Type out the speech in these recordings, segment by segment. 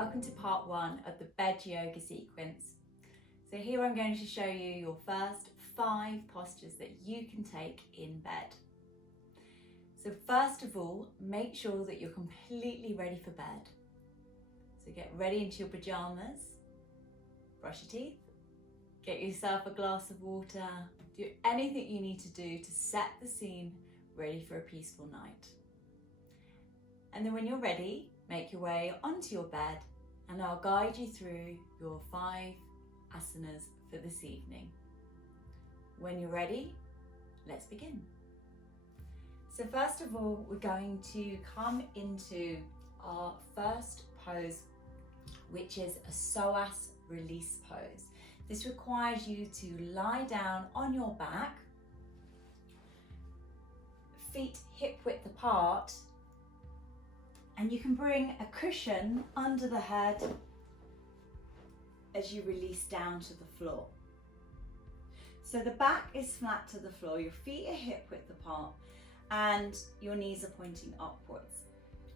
welcome to part 1 of the bed yoga sequence. So here I'm going to show you your first 5 postures that you can take in bed. So first of all, make sure that you're completely ready for bed. So get ready into your pajamas, brush your teeth, get yourself a glass of water, do anything you need to do to set the scene ready for a peaceful night. And then when you're ready, make your way onto your bed and I'll guide you through your 5 asanas for this evening. When you're ready, let's begin. So first of all, we're going to come into our first pose, which is a psoas release pose. This requires you to lie down on your back, feet hip width apart, and you can bring a cushion under the head as you release down to the floor. So the back is flat to the floor, your feet are hip width apart, and your knees are pointing upwards.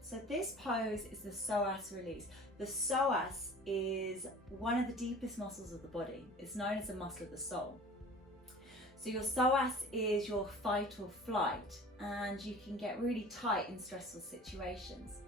So this pose is the psoas release. The psoas is one of the deepest muscles of the body. It's known as a muscle of the soul. So your psoas is your fight or flight, and you can get really tight in stressful situations.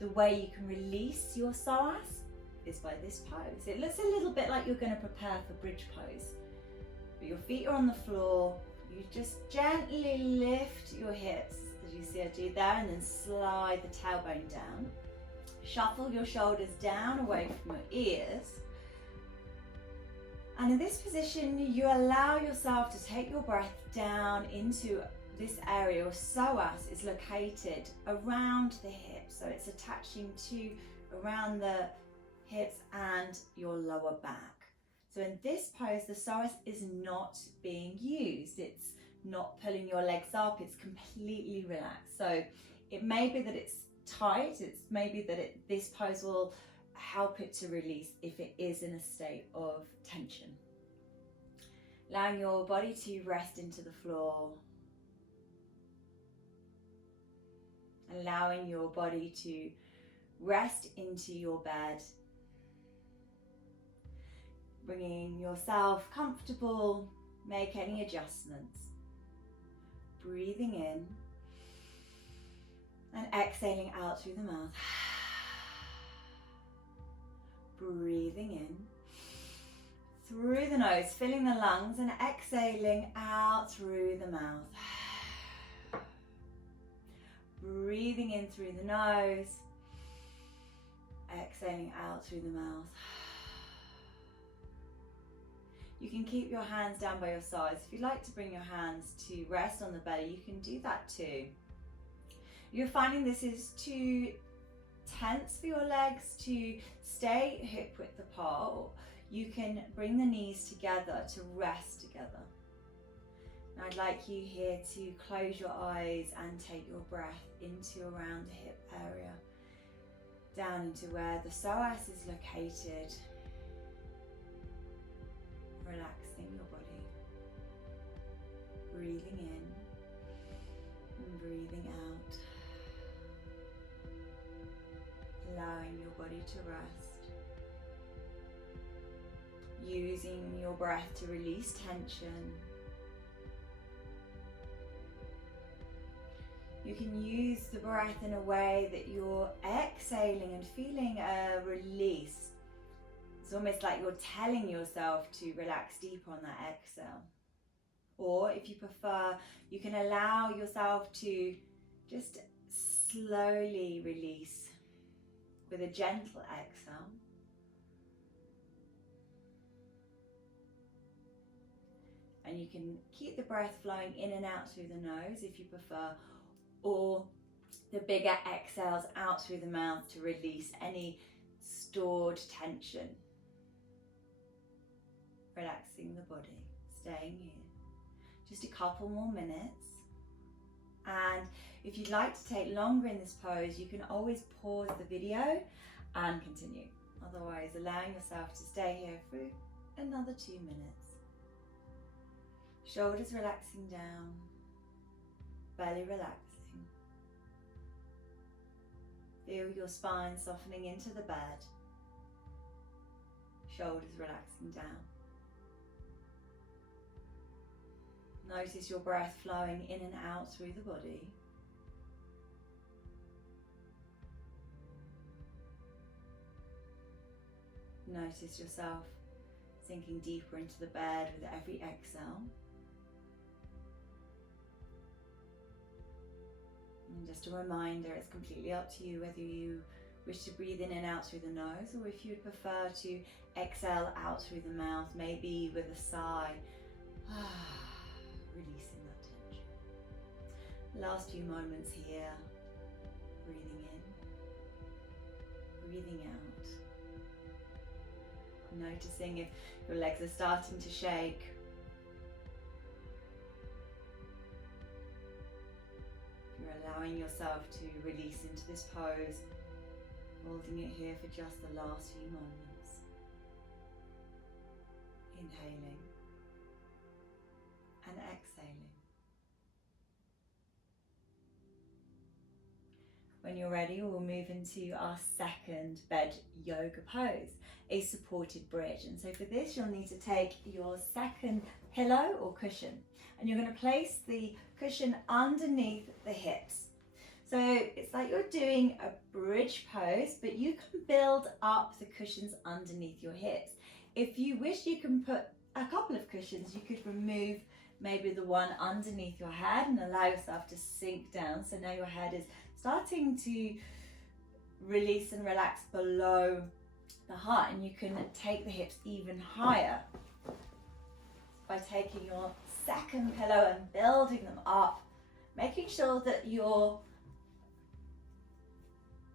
The way you can release your psoas is by this pose. It looks a little bit like you're going to prepare for bridge pose. But your feet are on the floor. You just gently lift your hips, as you see I do there, and then slide the tailbone down. Shuffle your shoulders down away from your ears. And in this position, you allow yourself to take your breath down into this area where psoas is located around the hips. So it's attaching to around the hips and your lower back. So in this pose, the psoas is not being used. It's not pulling your legs up, it's completely relaxed. So it may be that it's tight, it's maybe that this pose will help it to release if it is in a state of tension. Allowing your body to rest into the floor. Allowing your body to rest into your bed. Bringing yourself comfortable, make any adjustments. Breathing in and exhaling out through the mouth. Breathing in through the nose, filling the lungs, and exhaling out through the mouth. Breathing in through the nose, exhaling out through the mouth. You can keep your hands down by your sides. If you'd like to bring your hands to rest on the belly, you can do that too. You're finding this is too tense for your legs to stay hip width apart. You can bring the knees together to rest together. Now I'd like you here to close your eyes and take your breath into around the hip area, down into where the psoas is located. Relaxing your body, breathing in and breathing out, allowing your body to rest, using your breath to release tension. You can use the breath in a way that you're exhaling and feeling a release. It's almost like you're telling yourself to relax deeper on that exhale. Or if you prefer, you can allow yourself to just slowly release with a gentle exhale. And you can keep the breath flowing in and out through the nose if you prefer, or the bigger exhales out through the mouth to release any stored tension. Relaxing the body, staying here. Just a couple more minutes. And if you'd like to take longer in this pose, you can always pause the video and continue. Otherwise, allowing yourself to stay here for another 2 minutes. Shoulders relaxing down, belly relaxing. Feel your spine softening into the bed. shoulders relaxing down. Notice your breath flowing in and out through the body. Notice yourself sinking deeper into the bed with every exhale. And just a reminder, it's completely up to you whether you wish to breathe in and out through the nose, or if you'd prefer to exhale out through the mouth, maybe with a sigh, releasing that tension. Last few moments here, breathing in, breathing out. Noticing if your legs are starting to shake. You're allowing yourself to release into this pose, holding it here for just the last few moments. Inhaling and exhaling. When you're ready, we'll move into our second bed yoga pose, a supported bridge. And so for this, you'll need to take your second pillow or cushion, and you're going to place the cushion underneath the hips. So it's like you're doing a bridge pose, but you can build up the cushions underneath your hips. If you wish, you can put a couple of cushions. You could remove maybe the one underneath your head and allow yourself to sink down. So now your head is starting to release and relax below the heart, and you can take the hips even higher by taking your second pillow and building them up, making sure that your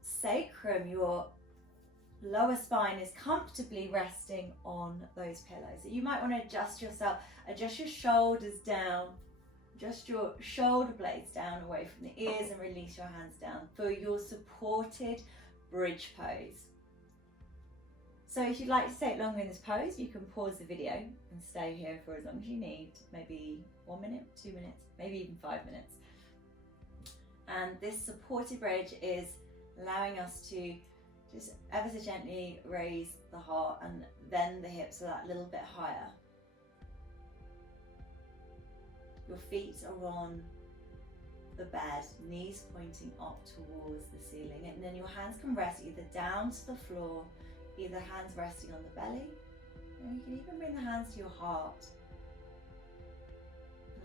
sacrum, your lower spine, is comfortably resting on those pillows. So you might want to adjust yourself, adjust your shoulders down, just your shoulder blades down away from the ears, and release your hands down for your supported bridge pose. So if you'd like to stay longer in this pose, you can pause the video and stay here for as long as you need, maybe 1 minute, 2 minutes, maybe even 5 minutes. And this supported bridge is allowing us to just ever so gently raise the heart and then the hips are that little bit higher. Your feet are on the bed, knees pointing up towards the ceiling, and then your hands can rest either down to the floor, either hands resting on the belly, or you can even bring the hands to your heart.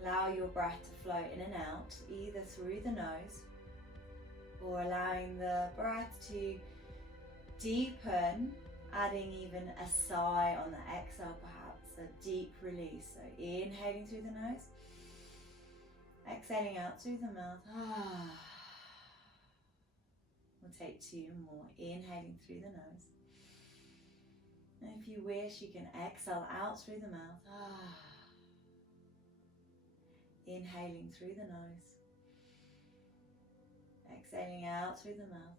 Allow your breath to flow in and out, either through the nose, or allowing the breath to deepen, adding even a sigh on the exhale perhaps, a deep release. So inhaling through the nose, exhaling out through the mouth. We'll take 2 more, inhaling through the nose. And if you wish, you can exhale out through the mouth. Inhaling through the nose. Exhaling out through the mouth.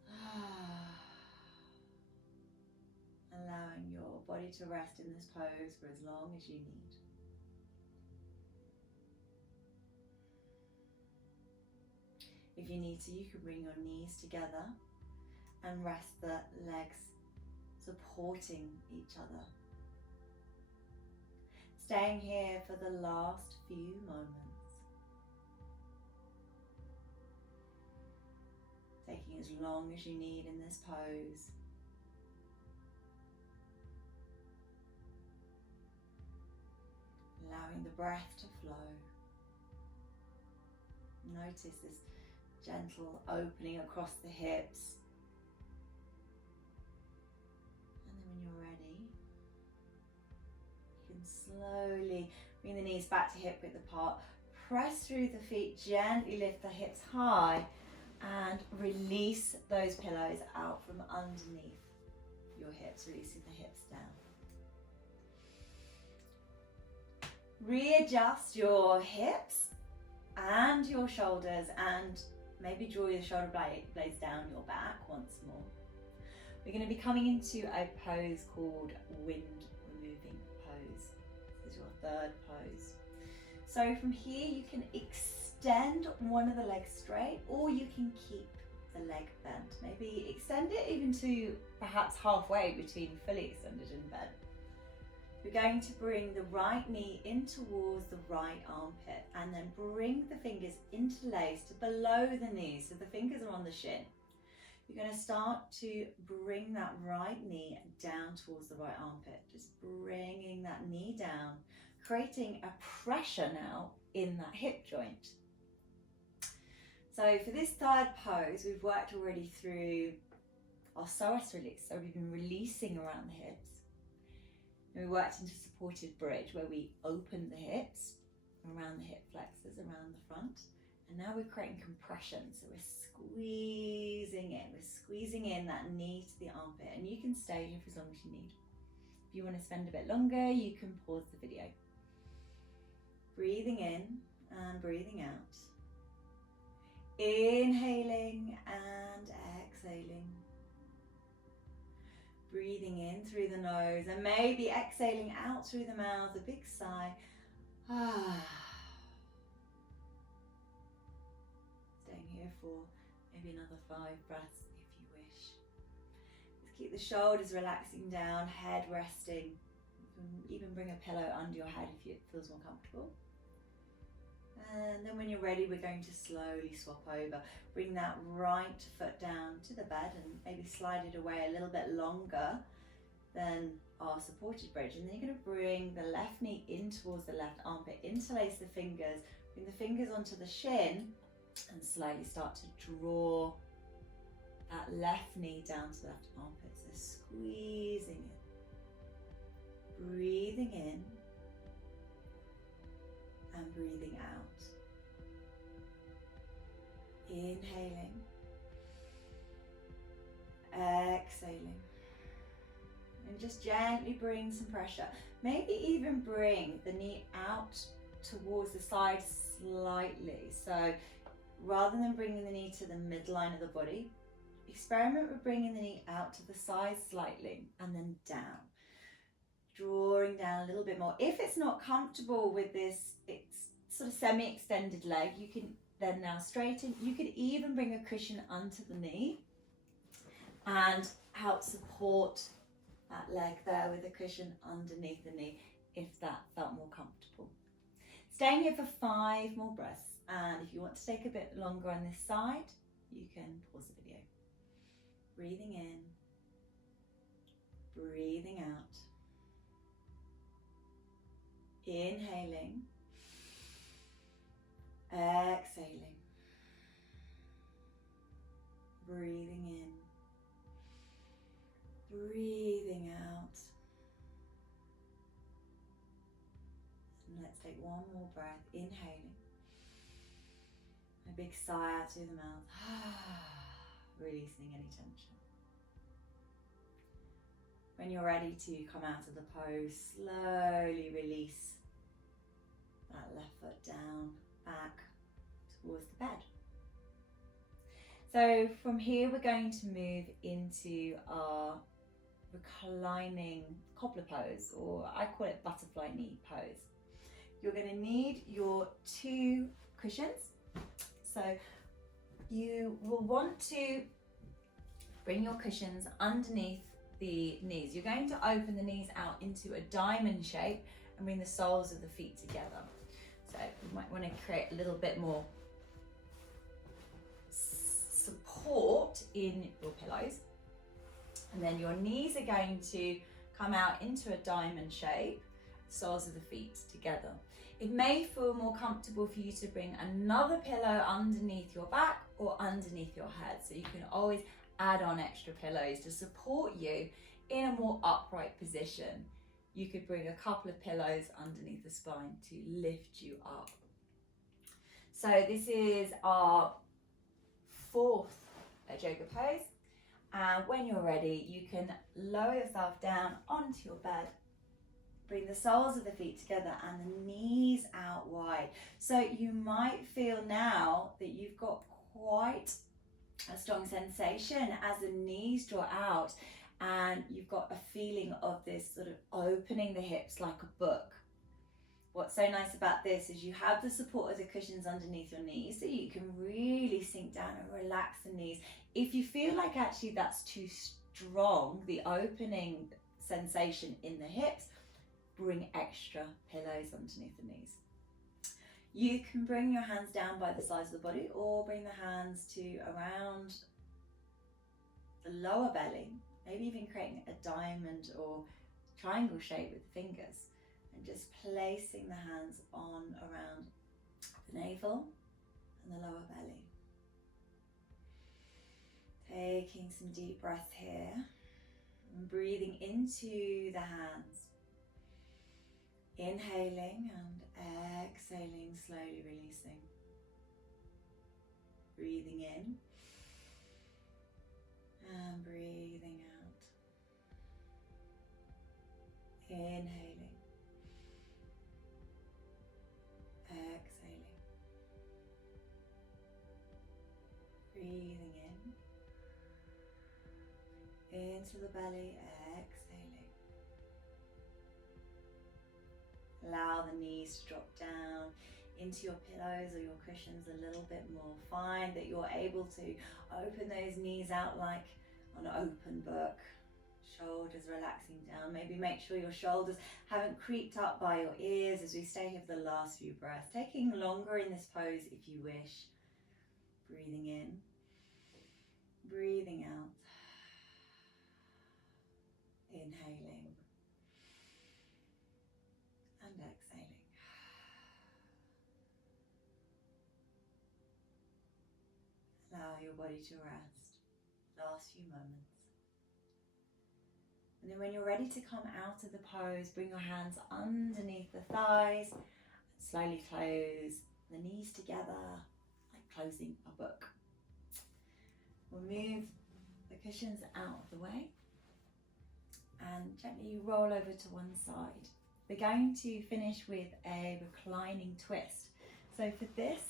Allowing your body to rest in this pose for as long as you need. If you need to, you can bring your knees together and rest the legs supporting each other. Staying here for the last few moments. Taking as long as you need in this pose. Allowing the breath to flow. Notice this gentle opening across the hips. Slowly bring the knees back to hip width apart. Press through the feet, gently lift the hips high and release those pillows out from underneath your hips, releasing the hips down. Readjust your hips and your shoulders, and maybe draw your shoulder blades down your back once more. We're going to be coming into a pose called wind removing pose. This is your third pose. So from here you can extend one of the legs straight, or you can keep the leg bent. Maybe extend it even to perhaps halfway between fully extended and bent. We're going to bring the right knee in towards the right armpit and then bring the fingers interlaced below the knee, so the fingers are on the shin. You're going to start to bring that right knee down towards the right armpit, just bringing that knee down, creating a pressure now in that hip joint. So for this third pose, we've worked already through our psoas release, so we've been releasing around the hips. And we worked into supported bridge where we open the hips around the hip flexors, around the front. And now we're creating compression, so we're squeezing in that knee to the armpit. And you can stay here for as long as you need. If you want to spend a bit longer, you can pause the video. Breathing in and breathing out. Inhaling and exhaling. Breathing in through the nose and maybe exhaling out through the mouth, a big sigh. Staying here for maybe another 5 breaths if you wish. Just keep the shoulders relaxing down, head resting. You can even bring a pillow under your head if it feels more comfortable. And then when you're ready, we're going to slowly swap over. Bring that right foot down to the bed and maybe slide it away a little bit longer than our supported bridge. And then you're going to bring the left knee in towards the left armpit, interlace the fingers, bring the fingers onto the shin and slowly start to draw that left knee down to the left armpit. So squeezing it, breathing in and breathing out. Inhaling, exhaling, and just gently bring some pressure. Maybe even bring the knee out towards the side slightly. So rather than bringing the knee to the midline of the body, experiment with bringing the knee out to the side slightly and then down. Drawing down a little bit more. If it's not comfortable with this, it's sort of semi-extended leg, you can then now straighten. You could even bring a cushion under the knee and help support that leg there with a cushion underneath the knee if that felt more comfortable. Staying here for 5 more breaths, and if you want to take a bit longer on this side, you can pause the video. Breathing in, breathing out. Inhaling, exhaling, breathing in, breathing out. And let's take one more breath, inhaling, a big sigh out through the mouth, releasing any tension. When you're ready to come out of the pose, slowly release that left foot down, back towards the bed. So from here we're going to move into our reclining cobbler pose, or I call it butterfly knee pose. You're going to need your 2 cushions. So you will want to bring your cushions underneath the knees. You're going to open the knees out into a diamond shape and bring the soles of the feet together. So you might want to create a little bit more support in your pillows. And then your knees are going to come out into a diamond shape, soles of the feet together. It may feel more comfortable for you to bring another pillow underneath your back or underneath your head. So you can always add on extra pillows to support you in a more upright position. You could bring a couple of pillows underneath the spine to lift you up. So this is our 4th yoga pose. And when you're ready, you can lower yourself down onto your bed. Bring the soles of the feet together and the knees out wide. So you might feel now that you've got quite a strong sensation as the knees draw out, and you've got a feeling of this sort of opening the hips like a book. What's so nice about this is you have the support of the cushions underneath your knees, so you can really sink down and relax the knees. If you feel like actually that's too strong, the opening sensation in the hips, bring extra pillows underneath the knees. You can bring your hands down by the sides of the body, or bring the hands to around the lower belly, maybe even creating a diamond or triangle shape with the fingers, and just placing the hands on around the navel and the lower belly. Taking some deep breath here and breathing into the hands. Inhaling and exhaling, slowly releasing. Breathing in and breathing out. Inhaling, exhaling. Breathing in, into the belly, exhaling. Allow the knees to drop down into your pillows or your cushions a little bit more. Find that you're able to open those knees out like an open book. Shoulders relaxing down. Maybe make sure your shoulders haven't creeped up by your ears as we stay here for the last few breaths. Taking longer in this pose if you wish. Breathing in, breathing out. Inhaling and exhaling. Allow your body to rest. Last few moments. And then when you're ready to come out of the pose, bring your hands underneath the thighs. Slowly close the knees together, like closing a book. We'll move the cushions out of the way and gently roll over to one side. We're going to finish with a reclining twist. So for this,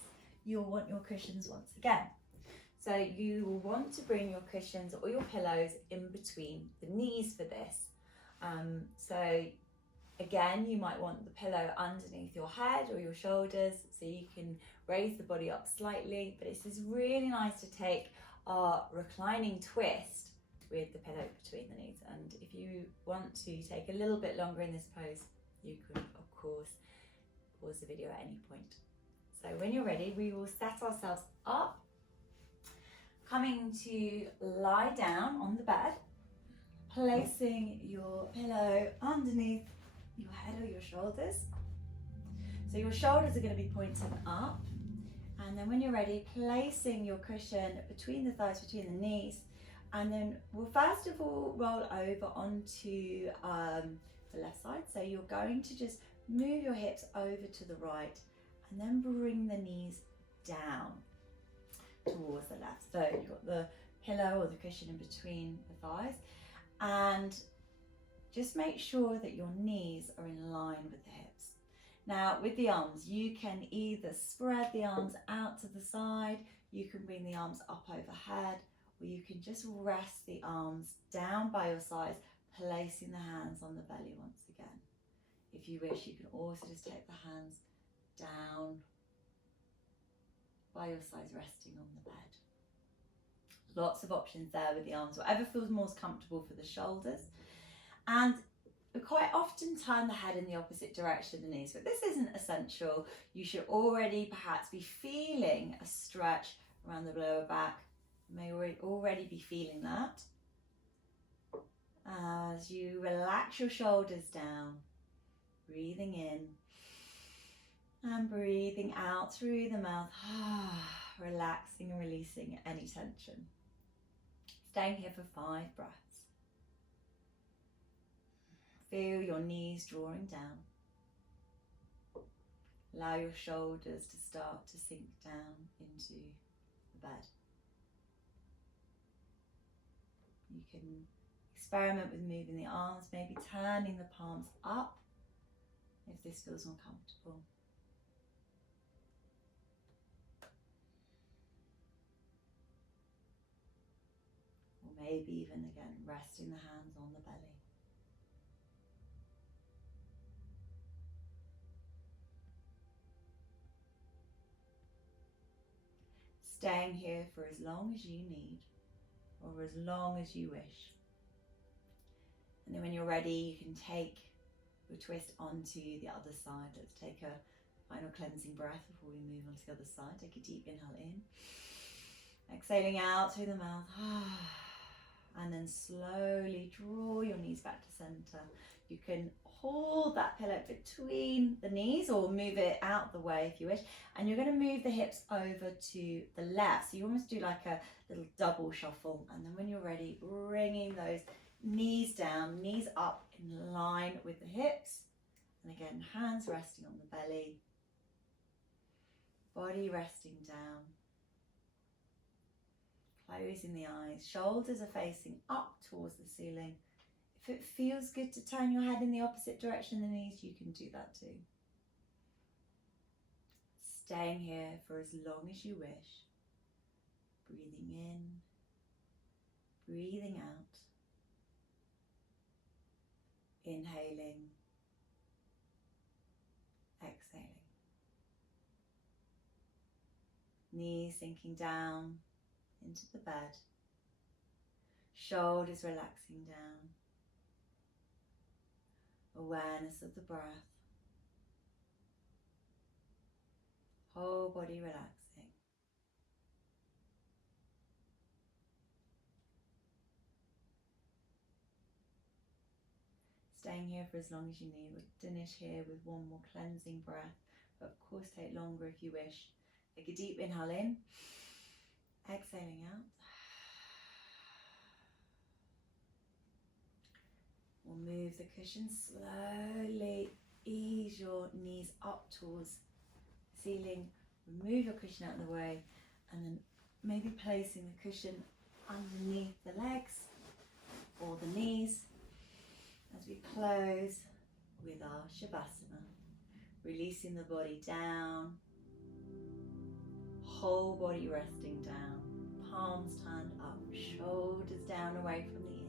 you'll want your cushions once again. So you will want to bring your cushions or your pillows in between the knees for this. So again, you might want the pillow underneath your head or your shoulders so you can raise the body up slightly. But this is really nice to take our reclining twist with the pillow between the knees. And if you want to take a little bit longer in this pose, you could, of course, pause the video at any point. So when you're ready, we will set ourselves up. Coming to lie down on the bed, placing your pillow underneath your head or your shoulders. So your shoulders are going to be pointing up. And then when you're ready, placing your cushion between the thighs, between the knees. And then we'll first of all roll over onto the left side. So you're going to just move your hips over to the right and then bring the knees down towards the left. So you've got the pillow or the cushion in between the thighs, and just make sure that your knees are in line with the hips. Now with the arms, you can either spread the arms out to the side, you can bring the arms up overhead, or you can just rest the arms down by your sides, placing the hands on the belly once again. If you wish, you can also just take the hands down by your sides, resting on the bed. Lots of options there with the arms, whatever feels most comfortable for the shoulders. And we quite often turn the head in the opposite direction of the knees, but this isn't essential. You should already perhaps be feeling a stretch around the lower back. You may already be feeling that. As you relax your shoulders down, breathing in and breathing out through the mouth, relaxing and releasing any tension. Staying here for 5 breaths. Feel your knees drawing down. Allow your shoulders to start to sink down into the bed. You can experiment with moving the arms, maybe turning the palms up if this feels uncomfortable. Or maybe even again resting the hands on the belly. Staying here for as long as you need, or as long as you wish. And then when you're ready, you can take We'll twist onto the other side. Let's take a final cleansing breath before we move on to the other side. Take a deep inhale in, exhaling out through the mouth, and then slowly draw your knees back to center. You can hold that pillow between the knees or move it out the way if you wish, and you're going to move the hips over to the left, so you almost do like a little double shuffle, and then when you're ready, bringing those knees down, knees up in line with the hips, and again, hands resting on the belly, body resting down, closing the eyes, shoulders are facing up towards the ceiling. If it feels good to turn your head in the opposite direction than the knees, you can do that too. Staying here for as long as you wish. Breathing in, breathing out. Inhaling, exhaling. Knees sinking down into the bed. Shoulders relaxing down. Awareness of the breath. Whole body relaxing. Staying here for as long as you need. We'll finish here with one more cleansing breath, but of course take longer if you wish. Take a deep inhale in, exhaling out. We'll move the cushion slowly, ease your knees up towards the ceiling, remove your cushion out of the way, and then maybe placing the cushion underneath the legs or the knees as we close with our Shavasana, releasing the body down, whole body resting down, palms turned up, shoulders down away from the ears.